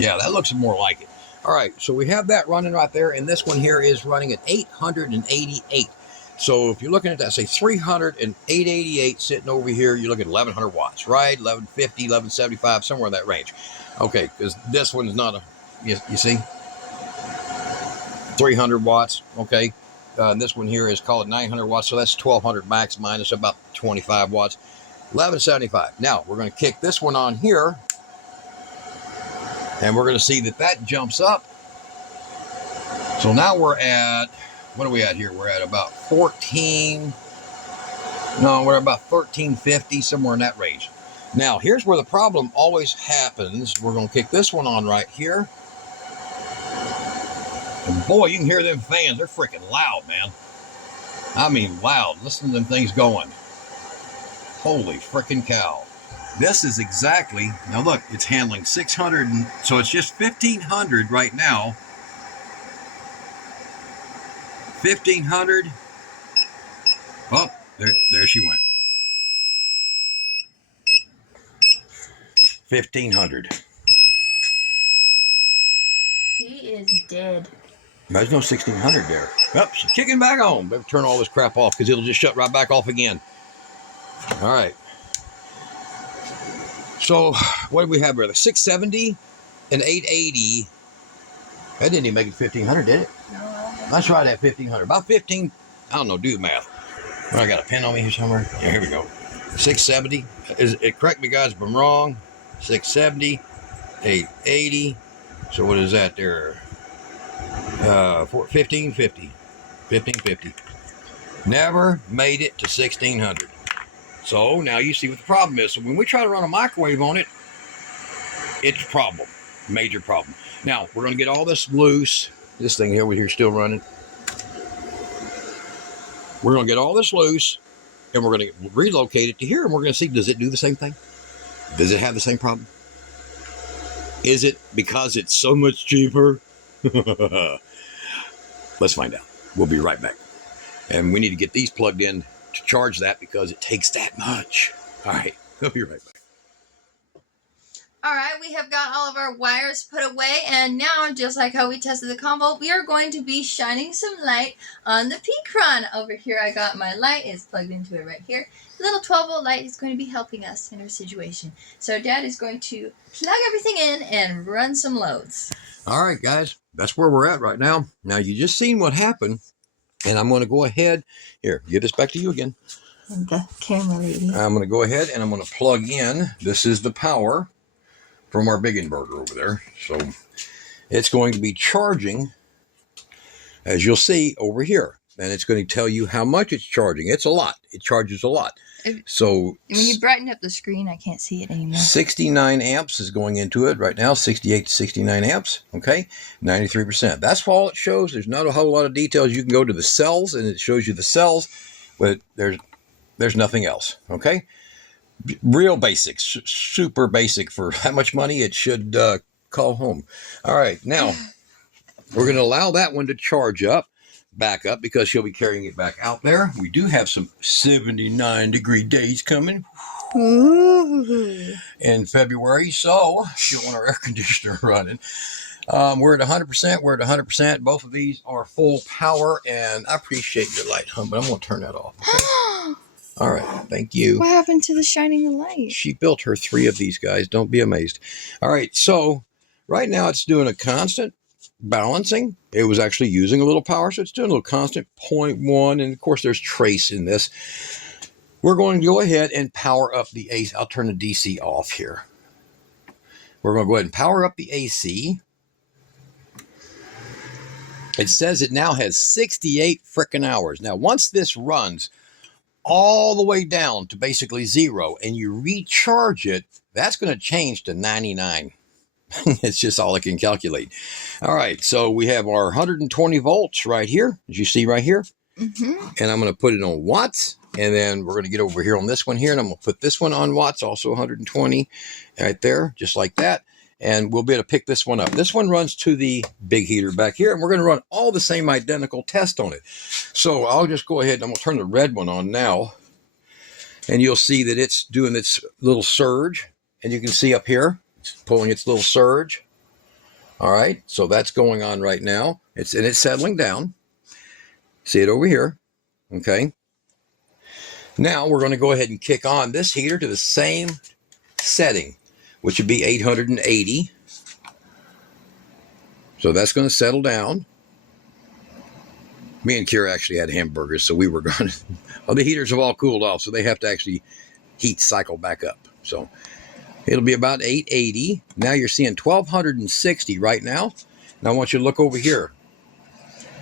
Yeah, that looks more like it. All right, so we have that running right there, and this one here is running at 888. So if you're looking at that, say 300 and 888 sitting over here, you're looking at 1100 watts, right? 1150, 1175, somewhere in that range. Okay, because this one is not a, you see? 300 watts, okay? This one here is called 900 watts, so that's 1200 max minus about 25 watts. 1175. Now, we're going to kick this one on here, and we're going to see that that jumps up. So now we're at, what are we at here? We're at about 14, no, we're about 1350, somewhere in that range. Now, here's where the problem always happens. We're going to kick this one on right here. And boy, you can hear them fans. They're freaking loud, man. I mean, loud. Listen to them things going. Holy freaking cow. This is exactly, now look, it's handling 600, so it's just 1500 right now. 1500. Oh, there she went. 1500. She is dead. There's no 1600 there. Oh, she's kicking back on. Better turn all this crap off because it'll just shut right back off again. All right. So what do we have here? The 670 and 880. That didn't even make it 1500, did it? No. Let's try that 1500. About 15. I don't know. Do the math. Well, I got a pen on me here somewhere. Yeah, here we go. 670. Correct me, guys, if I'm wrong. 670, 880. So what is that there? 1550. 1550. Never made it to 1600. So now you see what the problem is. So when we try to run a microwave on it, it's a problem. Major problem. Now we're going to get all this loose. This thing over here still running. We're going to get all this loose, and we're going to relocate it to here, and we're going to see, does it do the same thing? Does it have the same problem? Is it because it's so much cheaper? Let's find out. We'll be right back. And we need to get these plugged in to charge that because it takes that much. All right, we'll be right back. All right, we have got all of our wires put away, and now, just like how we tested the Convolt, we are going to be shining some light on the Pecron. Over here, I got my light. It's plugged into it right here. The little 12-volt light is going to be helping us in our situation. So Dad is going to plug everything in and run some loads. All right, guys, that's where we're at right now. Now, you just seen what happened, and I'm going to go ahead. Here, give this back to you again. The camera lady. I'm going to go ahead, and I'm going to plug in. This is the power from our big inverter over there. So it's going to be charging, as you'll see over here. And it's going to tell you how much it's charging. It's a lot. It charges a lot. So when you brighten up the screen, I can't see it anymore. 69 amps is going into it right now. 68 to 69 amps. Okay. 93%. That's all it shows. There's not a whole lot of details. You can go to the cells and it shows you the cells, but there's nothing else. Okay. Real basic, super basic. For that much money, it should call home. All right, now we're going to allow that one to charge up, back up, because she'll be carrying it back out there. We do have some 79-degree days coming in February, so she'll want our air conditioner running. We're at 100%. We're at 100%. Both of these are full power, and I appreciate your light, hon, but I'm going to turn that off. Okay? All right, thank you. What happened to the shining the light? She built her 3 of these guys. Don't be amazed. All right, so right now it's doing a constant balancing. It was actually using a little power, so it's doing a little constant 0.1, and of course there's trace in this. We're going to go ahead and power up the AC. I'll turn the DC off here. We're going to go ahead and power up the AC. It says it now has 68 frickin' hours. Now, once this runs all the way down to basically 0 and you recharge it, that's going to change to 99. It's just all I can calculate. All right, so we have our 120 volts right here, as you see right here. Mm-hmm. And I'm going to put it on watts. And then we're going to get over here on this one here, and I'm going to put this one on watts, also 120 right there, just like that. And we'll be able to pick this one up. This one runs to the big heater back here, and we're going to run all the same identical test on it. So I'll just go ahead and I'm going to turn the red one on now. And you'll see that it's doing its little surge. And you can see up here, it's pulling its little surge. All right, so that's going on right now. It's settling down. See it over here, okay? Now we're going to go ahead and kick on this heater to the same setting, which would be 880. So that's going to settle down. Me and Kira actually had hamburgers, so we were going to, well, the heaters have all cooled off, so they have to actually heat cycle back up. So it'll be about 880. Now you're seeing 1260 right now. Now I want you to look over here.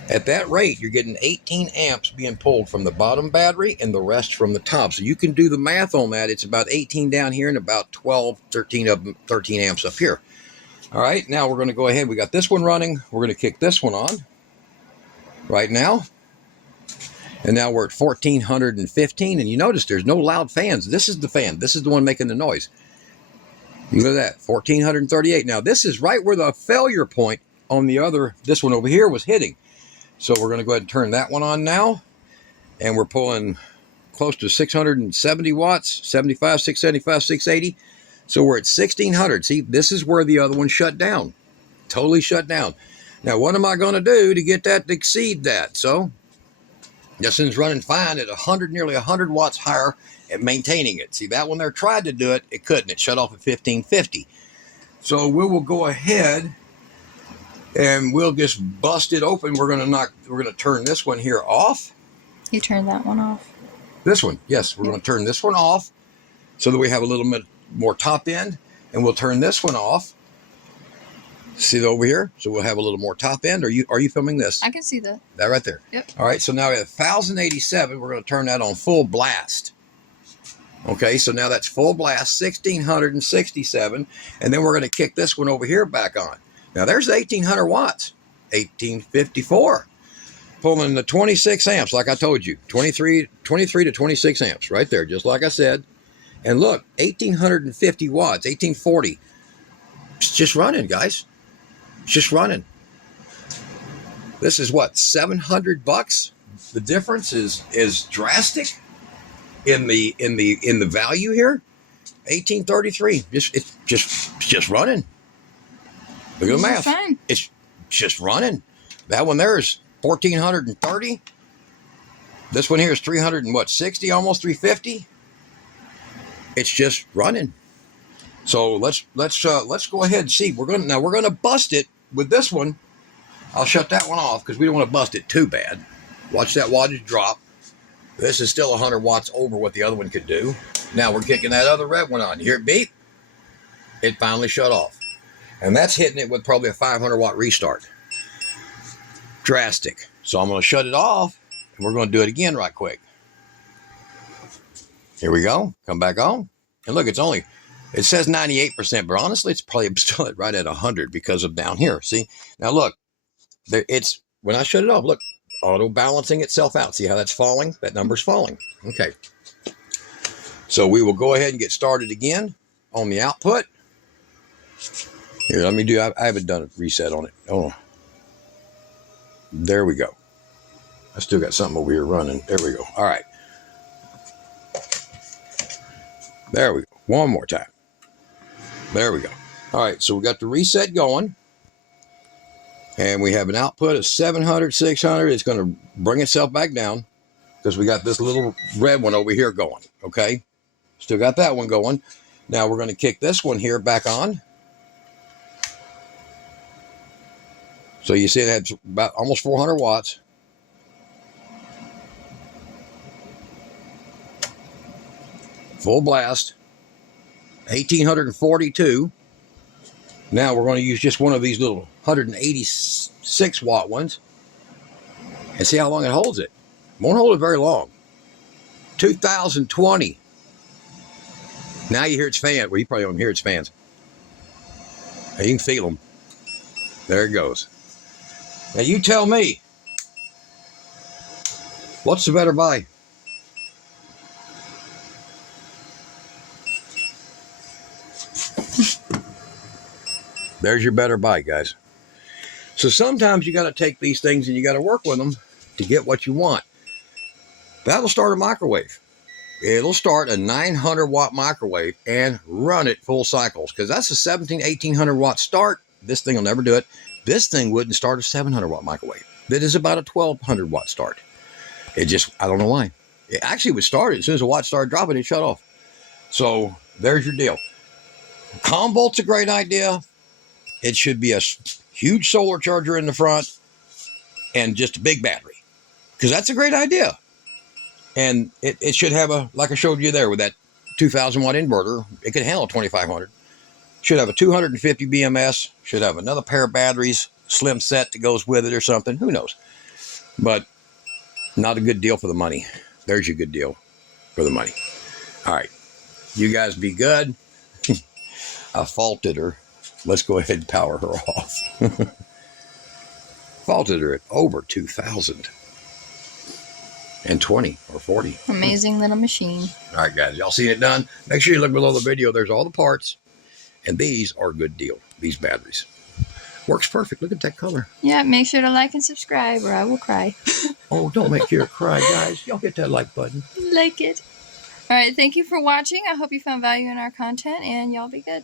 At that rate, you're getting 18 amps being pulled from the bottom battery and the rest from the top. So you can do the math on that. It's about 18 down here and about 12, 13 amps up here. All right, now we're going to go ahead. We got this one running. We're going to kick this one on right now. And now we're at 1415. And you notice there's no loud fans. This is the fan. This is the one making the noise. Look at that, 1438. Now, this is right where the failure point on the other, this one over here was hitting. So we're going to go ahead and turn that one on now. And we're pulling close to 670 watts, 75, 675, 680. So we're at 1600. See, this is where the other one shut down. Totally shut down. Now, what am I going to do to get that to exceed that? So this one's running fine at 100, nearly 100 watts higher and maintaining it. See, that one there tried to do it. It couldn't. It shut off at 1550. So we will go ahead and we'll just bust it open. We're going to turn this one here off. You turned that one off. This one, yes, we're going to turn this one off so that we have a little bit more top end, and we'll turn this one off. See that over here? So we'll have a little more top end. Are you filming this? I can see that. That right there. Yep. All right, so now we have 1087. We're going to turn that on full blast. Okay, so now that's full blast, 1667, and then we're going to kick this one over here back on. Now there's 1800 watts, 1854. Pulling the 26 amps, like I told you, 23 to 26 amps right there, just like I said. And look, 1850 watts, 1840. It's just running, guys. It's just running. This is what, $700? The difference is drastic in the value here. 1833. It's just running. Look at the math. Fine. It's just running. That one there is 1430. This one here is 360, almost 350. It's just running. So let's go ahead and see. We're gonna bust it with this one. I'll shut that one off because we don't want to bust it too bad. Watch that wattage drop. This is still 100 watts over what the other one could do. Now we're kicking that other red one on. You hear it beep? It finally shut off. And that's hitting it with probably a 500 watt restart. Drastic. So I'm going to shut it off, and we're going to do it again right quick. Here we go. Come back on. And look, it says 98%, but honestly, it's probably still right at 100 because of down here. See? Now look, when I shut it off, look, auto balancing itself out. See how that's falling? That number's falling. Okay. So we will go ahead and get started again on the output. Here, let me I haven't done a reset on it. Oh, there we go. I still got something over here running. There we go. All right. There we go. One more time. There we go. All right. So we got the reset going. And we have an output of 700, 600. It's going to bring itself back down because we got this little red one over here going. Okay. Still got that one going. Now we're going to kick this one here back on. So you see it had about almost 400 watts. Full blast. 1842. Now we're going to use just one of these little 186 watt ones. And see how long it holds it. Won't hold it very long. 2020. Now you hear its fan. Well, you probably don't hear its fans. Now you can feel them. There it goes. Now you tell me, what's the better buy? There's your better buy, guys. So sometimes you got to take these things and you got to work with them to get what you want. That'll start a microwave. It'll start a 900 watt microwave and run it full cycles, because that's a 1800 watt start. This thing will never do it. This thing wouldn't start a 700 watt microwave. That is about a 1200 watt start. It just, I don't know why. It actually would start it as soon as the watt started dropping, it shut off. So there's your deal. Convolt's a great idea. It should be a huge solar charger in the front and just a big battery, because that's a great idea. And it should have a, like I showed you there with that 2000 watt inverter, it could handle 2500. Should have a 250 BMS, should have another pair of batteries, slim set that goes with it or something, who knows. But not a good deal for the money. There's your good deal for the money. All right, you guys be good. I faulted her. Let's go ahead and power her off. Faulted her at over 2020 or 40. Amazing little machine. All right, guys, y'all seen it done? Make sure you look below the video. There's all the parts. And these are a good deal. These batteries. Works perfect. Look at that color. Yeah, make sure to like and subscribe or I will cry. Oh, don't make Kira cry, guys. Y'all hit that like button. Like it. All right, thank you for watching. I hope you found value in our content, and y'all be good.